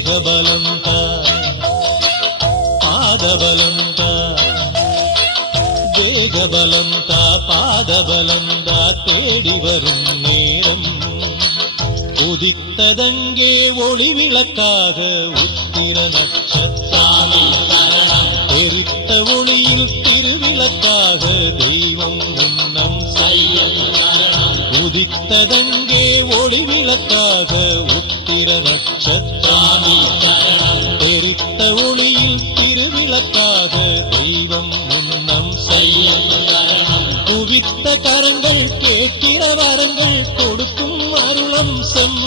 தேகபலந்தா பாதபலந்தா தேகபலந்தா பாதபலந்தா தேடி வரும் நேரம் உதித்ததங்கே ஒளி விளக்காக உத்திர நட்சத்திரம் எரித்த ஒளியில் திருவிளக்காக தெய்வம் உன்னம் உதித்ததங்கே ஒளி விளக்காக உத்திர நட்சத்திரம் எரித்த ஒளியில் திருவிளக்காக தெய்வம் உன்னம் குவித்த கரங்கள் கேட்கிற வரங்கள் கொடுக்கும் அருளம் செம்